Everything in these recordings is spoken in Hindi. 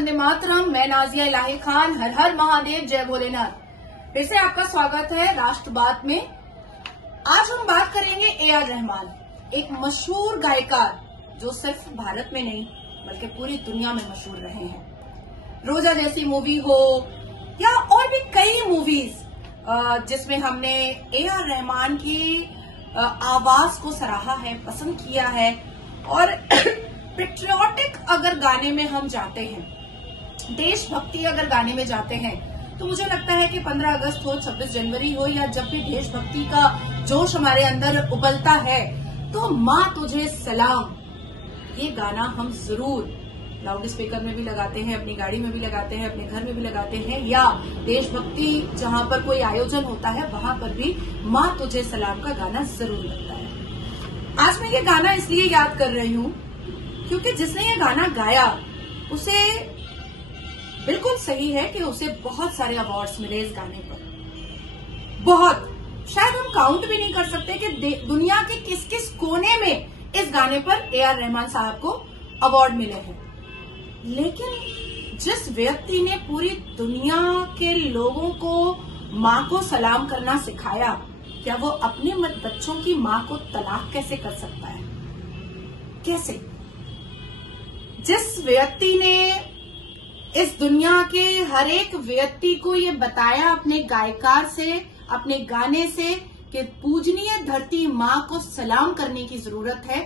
वंदे मातरम। मैं नाजिया इलाही खान। हर हर महादेव, जय भोलेनाथ। फिर से आपका स्वागत है राष्ट्रबात में। आज हम बात करेंगे ए.आर. रहमान, एक मशहूर गायकार जो सिर्फ भारत में नहीं बल्कि पूरी दुनिया में मशहूर रहे हैं। रोजा जैसी मूवी हो या और भी कई मूवीज जिसमें हमने ए.आर. रहमान की आवाज को सराहा है, पसंद किया है। और पेट्रियोटिक अगर गाने में हम जाते हैं, देशभक्ति अगर गाने में जाते हैं, तो मुझे लगता है कि 15 अगस्त हो, 26 जनवरी हो, या जब भी देशभक्ति का जोश हमारे अंदर उबलता है, तो माँ तुझे सलाम, ये गाना हम जरूर लाउड स्पीकर में भी लगाते हैं, अपनी गाड़ी में भी लगाते हैं, अपने घर में भी लगाते हैं, या देशभक्ति जहां पर कोई आयोजन होता है वहां पर भी माँ तुझे सलाम का गाना जरूर लगता है। आज मैं ये गाना इसलिए याद कर रही हूं क्योंकि जिसने ये गाना गाया उसे बिल्कुल सही है कि उसे बहुत सारे अवार्ड्स मिले इस गाने पर। बहुत, शायद हम काउंट भी नहीं कर सकते कि दुनिया के किस किस कोने में इस गाने पर ए.आर. रहमान साहब को अवार्ड मिले हैं। लेकिन जिस व्यक्ति ने पूरी दुनिया के लोगों को माँ को सलाम करना सिखाया, क्या वो अपने बच्चों की माँ को तलाक कैसे कर सकता है? कैसे? जिस व्यक्ति ने इस दुनिया के हर एक व्यक्ति को ये बताया अपने गायकार से, अपने गाने से, कि पूजनीय धरती माँ को सलाम करने की जरूरत है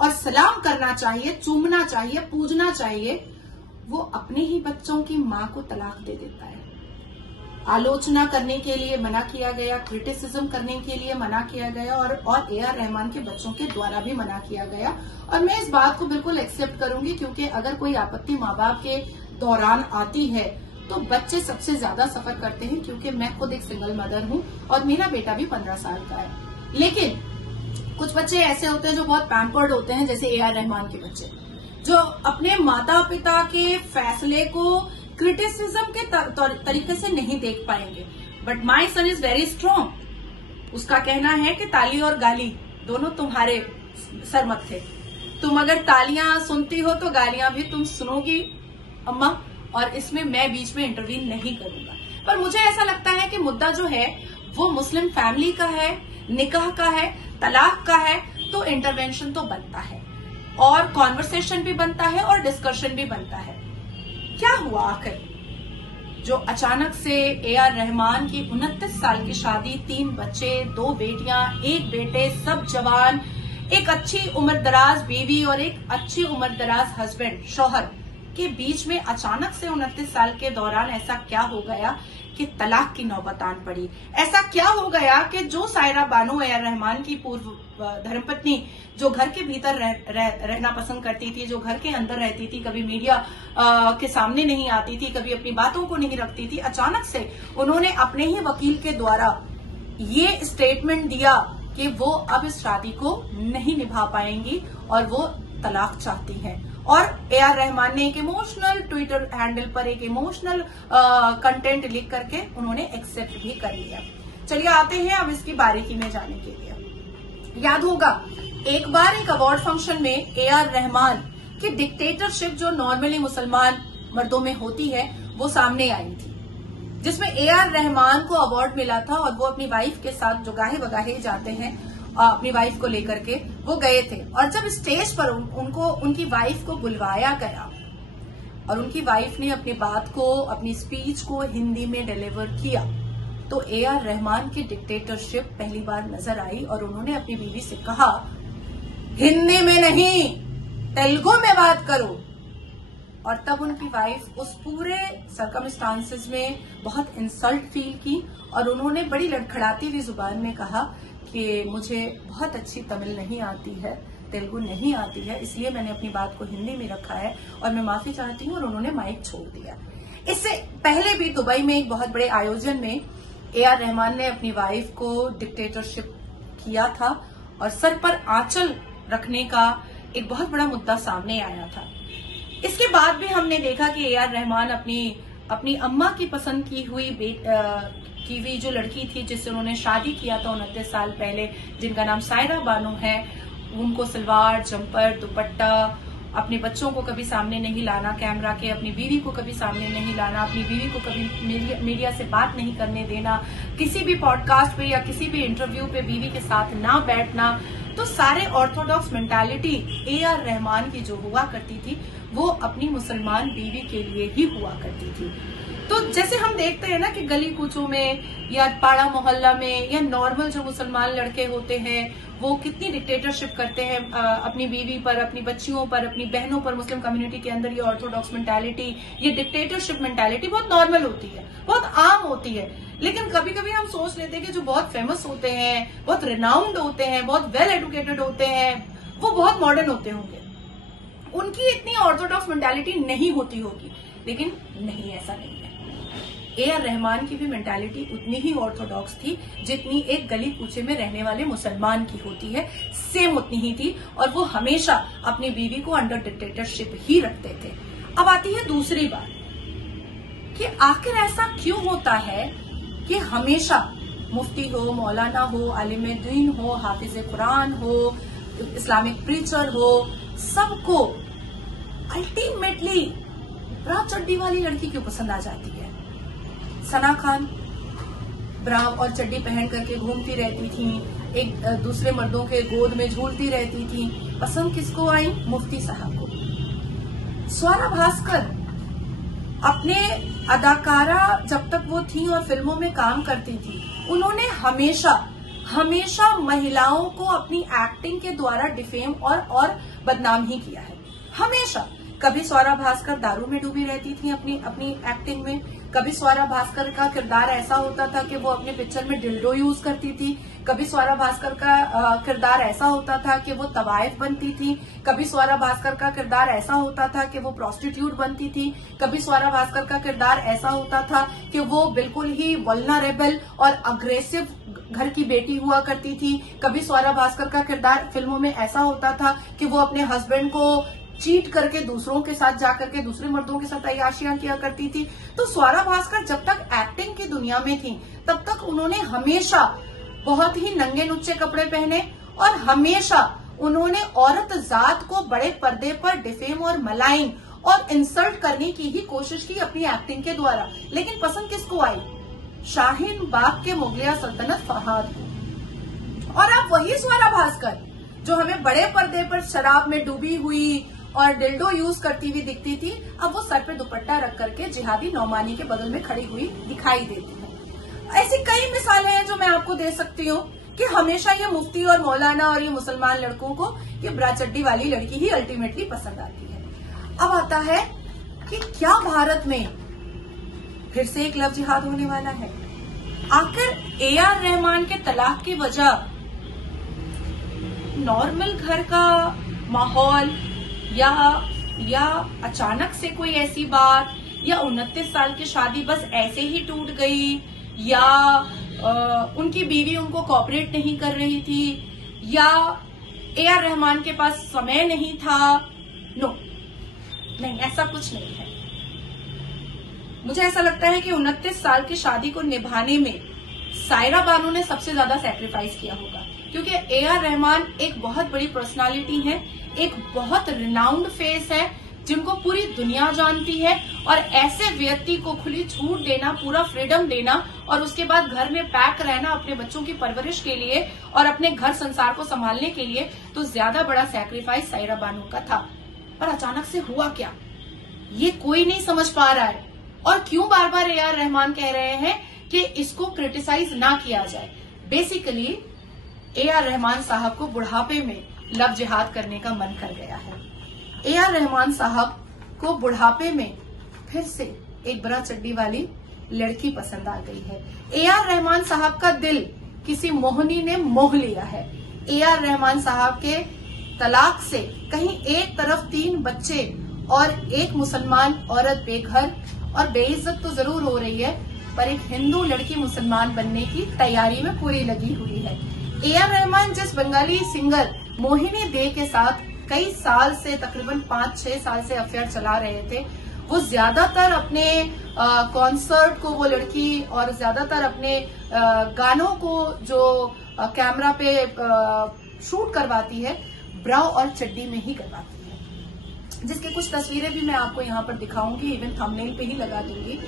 और सलाम करना चाहिए, चूमना चाहिए, पूजना चाहिए, वो अपने ही बच्चों की माँ को तलाक दे देता है। आलोचना करने के लिए मना किया गया, क्रिटिसिज्म करने के लिए मना किया गया, और ए.आर. रहमान के बच्चों के द्वारा भी मना किया गया। और मैं इस बात को बिल्कुल एक्सेप्ट करूंगी, क्योंकि अगर कोई आपत्ति माँ बाप के दौरान आती है तो बच्चे सबसे ज्यादा सफर करते हैं। क्योंकि मैं खुद एक सिंगल मदर हूँ और मेरा बेटा भी 15 साल का है। लेकिन कुछ बच्चे ऐसे होते हैं जो बहुत पैम्पर्ड होते हैं, जैसे ए.आर. रहमान के बच्चे, जो अपने माता पिता के फैसले को क्रिटिसिज्म के तरीके से नहीं देख पाएंगे। But my son is very strong. उसका कहना है कि ताली और गाली दोनों तुम्हारे सर मत्थे। तुम अगर तालियां सुनती हो तो गालियां भी तुम सुनोगी अम्मा, और इसमें मैं बीच में इंटरवीन नहीं करूंगा। पर मुझे ऐसा लगता है कि मुद्दा जो है वो मुस्लिम फैमिली का है, निकाह का है, तलाक का है, तो इंटरवेंशन तो बनता है और कॉन्वर्सेशन भी बनता है और डिस्कशन भी बनता है। क्या हुआ आखिर जो अचानक से ए.आर. रहमान की 29 साल की शादी, 3 बच्चे, 2 बेटियां, 1 बेटे, सब जवान, एक अच्छी उम्रदराज बीवी और एक अच्छी उम्रदराज हस्बैंड, शौहर के बीच में अचानक से 29 साल के दौरान ऐसा क्या हो गया कि तलाक की नौबत आन पड़ी? ऐसा क्या हो गया कि जो सायरा बानो ए.आर. रहमान की पूर्व धर्मपत्नी, जो घर के भीतर रहना पसंद करती थी, जो घर के अंदर रहती थी, कभी मीडिया के सामने नहीं आती थी, कभी अपनी बातों को नहीं रखती थी, अचानक से उन्होंने अपने ही वकील के द्वारा ये स्टेटमेंट दिया कि वो अब इस शादी को नहीं निभा पाएंगी और वो तलाक चाहती हैं। और ए.आर. रहमान ने एक इमोशनल ट्विटर हैंडल पर एक इमोशनल कंटेंट लिख करके उन्होंने एक्सेप्ट भी कर लिया। चलिए आते हैं अब इसकी बारीकी में जाने के लिए। याद होगा एक बार एक अवार्ड फंक्शन में ए.आर. रहमान की डिक्टेटरशिप, जो नॉर्मली मुसलमान मर्दों में होती है, वो सामने आई थी, जिसमें ए.आर. रहमान को अवार्ड मिला था और वो अपनी वाइफ के साथ, जो गाहे बगाहे जाते हैं, अपनी वाइफ को लेकर के वो गए थे। और जब स्टेज पर उनकी वाइफ को बुलवाया गया और उनकी वाइफ ने अपनी बात को, अपनी स्पीच को हिंदी में डिलीवर किया, तो ए.आर. रहमान की डिक्टेटरशिप पहली बार नजर आई और उन्होंने अपनी बीवी से कहा, हिंदी में नहीं, तेलुगु में बात करो। और तब उनकी वाइफ उस पूरे सर्कमस्टांसेस में बहुत इंसल्ट फील की और उन्होंने बड़ी लड़खड़ाती हुई जुबान में कहा कि मुझे बहुत अच्छी तमिल नहीं आती है, तेलुगु नहीं आती है, इसलिए मैंने अपनी बात को हिंदी में रखा है और मैं माफी चाहती हूँ। और उन्होंने माइक छोड़ दिया। इससे पहले भी दुबई में एक बहुत बड़े आयोजन में ए.आर. रहमान ने अपनी वाइफ को डिक्टेटरशिप किया था और सर पर आंचल रखने का एक बहुत बड़ा मुद्दा सामने आया था। इसके बाद भी हमने देखा कि ए.आर. रहमान अपनी अम्मा की पसंद की हुई जो लड़की थी, जिससे उन्होंने शादी किया था 29 साल पहले, जिनका नाम सायरा बानो है, उनको सलवार, जंपर, दुपट्टा अपने बच्चों को कभी सामने नहीं लाना कैमरा के, अपनी बीवी को कभी सामने नहीं लाना, अपनी बीवी को कभी मीडिया से बात नहीं करने देना, किसी भी पॉडकास्ट पे या किसी भी इंटरव्यू पे बीवी के साथ ना बैठना। तो सारे ऑर्थोडॉक्स मेंटालिटी ए.आर. रहमान की जो हुआ करती थी वो अपनी मुसलमान बीवी के लिए ही हुआ करती थी। तो जैसे हम देखते हैं ना कि गली कूचों में या पाड़ा मोहल्ला में या नॉर्मल जो मुसलमान लड़के होते हैं वो कितनी डिक्टेटरशिप करते हैं अपनी बीवी पर, अपनी बच्चियों पर, अपनी बहनों पर। मुस्लिम कम्युनिटी के अंदर ये ऑर्थोडॉक्स मेंटालिटी, ये डिक्टेटरशिप मेंटालिटी बहुत नॉर्मल होती है, बहुत आम होती है। लेकिन कभी कभी हम सोच लेते हैं कि जो बहुत फेमस होते हैं, बहुत रिनाउंड होते हैं, बहुत वेल एजुकेटेड होते हैं, वो बहुत मॉडर्न होते होंगे, उनकी इतनी ऑर्थोडॉक्स मेंटालिटी नहीं होती होगी। लेकिन नहीं, ऐसा नहीं है। ए.आर. रहमान की भी मेंटालिटी उतनी ही ऑर्थोडॉक्स थी जितनी एक गली कूचे में रहने वाले मुसलमान की होती है, सेम उतनी ही थी। और वो हमेशा अपनी बीवी को अंडर डिक्टेटरशिप ही रखते थे। अब आती है दूसरी बात कि आखिर ऐसा क्यों होता है कि हमेशा मुफ्ती हो, मौलाना हो, आलिम दीन हो, हाफिज कुरान हो, इस्लामिक प्रीचर हो, सबको अल्टीमेटली ब्रा चड्डी वाली लड़की क्यों पसंद आ जाती है? सना खान ब्रा और चड्डी पहन करके घूमती रहती थी, एक दूसरे मर्दों के गोद में झूलती रहती थी। पसंद किसको आई? मुफ्ती साहब को। स्वरा भास्कर अपने अदाकारा जब तक वो थी और फिल्मों में काम करती थी, उन्होंने हमेशा महिलाओं को अपनी एक्टिंग के द्वारा डिफेम और बदनाम ही किया है। हमेशा। कभी स्वरा भास्कर दारू में डूबी रहती थी अपनी एक्टिंग में, कभी स्वरा भास्कर का किरदार ऐसा होता था कि वो अपने पिक्चर में डिल्डो यूज करती थी, कभी स्वरा भास्कर का किरदार ऐसा होता था कि वो तवाइफ बनती थी, कभी स्वरा भास्कर का किरदार ऐसा होता था कि वो प्रोस्टिट्यूट बनती थी, कभी स्वरा भास्कर का किरदार ऐसा होता था कि वो बिल्कुल ही वल्नरेबल और अग्रेसिव घर की बेटी हुआ करती थी, कभी स्वरा भास्कर का किरदार फिल्मों में ऐसा होता था कि वो अपने हस्बैंड को चीट करके दूसरों के साथ जाकर के दूसरे मर्दों के साथ अय्याशियां किया करती थी। तो स्वरा भास्कर जब तक एक्टिंग की दुनिया में थी तब तक उन्होंने हमेशा बहुत ही नंगे नुच्चे कपड़े पहने और हमेशा उन्होंने औरत जात को बड़े पर्दे पर डिफेम और मलाइन और इंसल्ट करने की ही कोशिश की अपनी एक्टिंग के द्वारा। लेकिन पसंद किसको आई? शाहीन बाग के मुगलिया सल्तनत फहाद को। और अब वही स्वरा भास्कर जो हमें बड़े पर्दे पर शराब में डूबी हुई और डिल्डो यूज करती हुई दिखती थी, अब वो सर पे दुपट्टा रख करके जिहादी नौमानी के बगल में खड़ी हुई दिखाई देती है। ऐसी कई मिसालें हैं जो मैं आपको दे सकती हूँ कि हमेशा ये मुफ्ती और मौलाना और ये मुसलमान लड़कों को ये ब्रा चड्डी वाली लड़की ही अल्टीमेटली पसंद आती है। अब आता है कि क्या भारत में फिर से एक लव जिहाद होने वाला है? आखिर ए.आर. रहमान के तलाक की वजह नॉर्मल घर का माहौल या अचानक से कोई ऐसी बात या 29 साल की शादी बस ऐसे ही टूट गई या उनकी बीवी उनको कोऑपरेट नहीं कर रही थी या ए.आर. रहमान के पास समय नहीं था? नो, नहीं, ऐसा कुछ नहीं है। मुझे ऐसा लगता है कि 29 साल की शादी को निभाने में सायरा बानो ने सबसे ज्यादा सैक्रिफाइस किया होगा, क्योंकि ए.आर. रहमान एक बहुत बड़ी पर्सनालिटी है, एक बहुत रिनाउंड फेस है जिनको पूरी दुनिया जानती है। और ऐसे व्यक्ति को खुली छूट देना, पूरा फ्रीडम देना और उसके बाद घर में पैक रहना अपने बच्चों की परवरिश के लिए और अपने घर संसार को संभालने के लिए, तो ज्यादा बड़ा सैक्रिफाइस सायरा बानो का था। पर अचानक से हुआ क्या, ये कोई नहीं समझ पा रहा है। और क्यों बार बार ए.आर. रहमान कह रहे हैं कि इसको क्रिटिसाइज ना किया जाए? Basically AR. रहमान साहब को बुढ़ापे में लव जिहाद करने का मन कर गया है। ए.आर. रहमान साहब को बुढ़ापे में फिर से एक ब्रा चड्डी वाली लड़की पसंद आ गई है। ए.आर. रहमान साहब का दिल किसी मोहनी ने मोह लिया है। ए.आर. रहमान साहब के तलाक से कहीं एक तरफ 3 बच्चे और एक मुसलमान औरत बेघर और बेइज्जत तो जरूर हो रही है, पर एक हिंदू लड़की मुसलमान बनने की तैयारी में पूरी लगी हुई है। ए.आर. रहमान जिस बंगाली सिंगर मोहिनी दे के साथ कई साल से, तकरीबन 5-6 साल से अफेयर चला रहे थे, वो ज्यादातर अपने कॉन्सर्ट को वो लड़की और ज्यादातर अपने गानों को जो कैमरा पे शूट करवाती है, ब्रा और चड्डी में ही करवाती है। जिसकी कुछ तस्वीरें भी मैं आपको यहाँ पर दिखाऊंगी, इवन थंबनेल पे ही लगा दूंगी।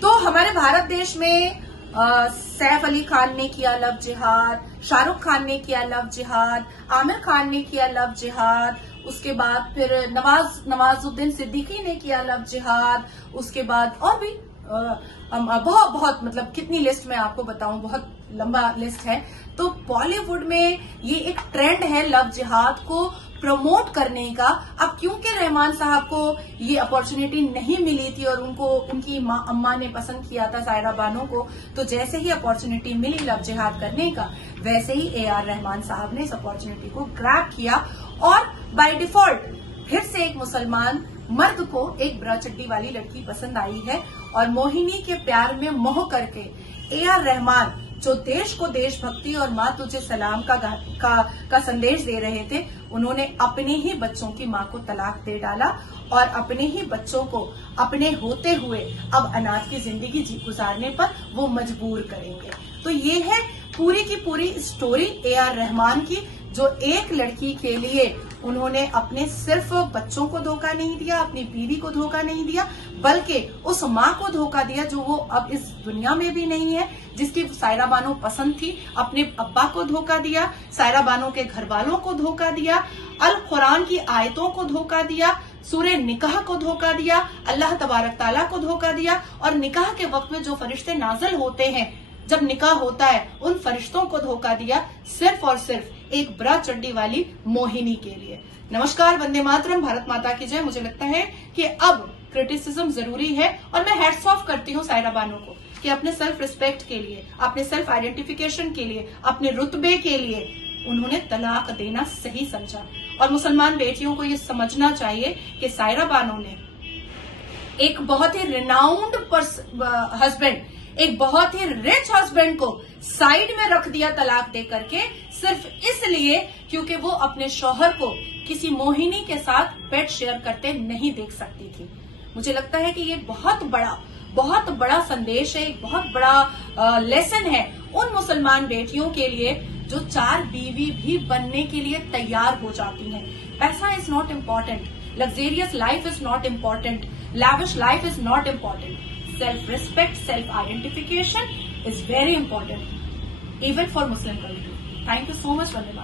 तो हमारे भारत देश में सैफ अली खान ने किया लव जिहाद, शाहरुख खान ने किया लव जिहाद, आमिर खान ने किया लव जिहाद, उसके बाद फिर नवाजुद्दीन सिद्दीकी ने किया लव जिहाद, उसके बाद और भी बहुत मतलब कितनी लिस्ट मैं आपको बताऊं, बहुत लंबा लिस्ट है। तो बॉलीवुड में ये एक ट्रेंड है लव जिहाद को प्रमोट करने का। अब क्योंकि रहमान साहब को ये अपॉर्चुनिटी नहीं मिली थी और उनको उनकी अम्मा ने पसंद किया था सायरा बानो को, तो जैसे ही अपॉर्चुनिटी मिली लव जिहाद करने का, वैसे ही ए.आर. रहमान साहब ने इस अपॉर्चुनिटी को ग्रैब किया और बाय डिफॉल्ट फिर से एक मुसलमान मर्द को एक ब्रा चड्डी वाली लड़की पसंद आई है और मोहिनी के प्यार में मोह करके ए.आर. रहमान जो देश को देशभक्ति और माँ तुझे सलाम का संदेश दे रहे थे, उन्होंने अपने ही बच्चों की माँ को तलाक दे डाला और अपने ही बच्चों को अपने होते हुए अब अनाथ की जिंदगी गुजारने पर वो मजबूर करेंगे। तो ये है पूरी की पूरी स्टोरी ए.आर. रहमान की, जो एक लड़की के लिए उन्होंने अपने सिर्फ बच्चों को धोखा नहीं दिया, अपनी बीवी को धोखा नहीं दिया, बल्कि उस माँ को धोखा दिया जो वो अब इस दुनिया में भी नहीं है, जिसकी सायरा बानो पसंद थी। अपने अब्बा को धोखा दिया, सायरा बानो के घर वालों को धोखा दिया, अल कुरान की आयतों को धोखा दिया, सूरे निकाह को धोखा दिया, अल्लाह तबारक ताला को धोखा दिया और निकाह के वक्त में जो फरिश्ते नाजिल होते हैं जब निकाह होता है, उन फरिश्तों को धोखा दिया सिर्फ और सिर्फ एक ब्रा चड्डी वाली मोहिनी के लिए। नमस्कार, वंदे मातरम, भारत माता की जय। मुझे लगता है कि अब क्रिटिसिज्म जरूरी है और मैं हैट्स ऑफ करती हूँ सायरा बानो को कि अपने सेल्फ रिस्पेक्ट के लिए, अपने सेल्फ आइडेंटिफिकेशन के लिए, अपने रुतबे के लिए उन्होंने तलाक देना सही समझा। और मुसलमान बेटियों को ये समझना चाहिए कि सायरा बानो ने एक बहुत ही रिनाउंड हस्बैंड, एक बहुत ही रिच हस्बैंड को साइड में रख दिया तलाक दे करके, सिर्फ इसलिए क्योंकि वो अपने शौहर को किसी मोहिनी के साथ बेड शेयर करते नहीं देख सकती थी। मुझे लगता है कि ये बहुत बड़ा संदेश है, एक बहुत बड़ा लेसन है उन मुसलमान बेटियों के लिए जो 4 बीवी भी बनने के लिए तैयार हो जाती हैं। पैसा is not important, luxurious life is not important, lavish life is not important. Self-respect, self-identification is very important, even for Muslim community. Thank you so much, Vandana.